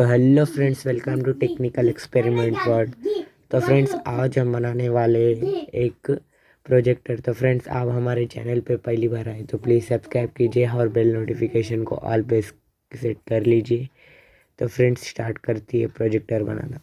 तो hello friends, welcome to technical experiment word. तो friends, आज हम बनाने वाले एक प्रोजेक्टर। तो फ्रेंड्स, आप हमारे चैनल पे पहली बार आए तो प्लीज़ सब्सक्राइब कीजिए और बेल नोटिफिकेशन को ऑल पे सेट कर लीजिए। तो फ्रेंड्स, स्टार्ट करती है प्रोजेक्टर बनाना।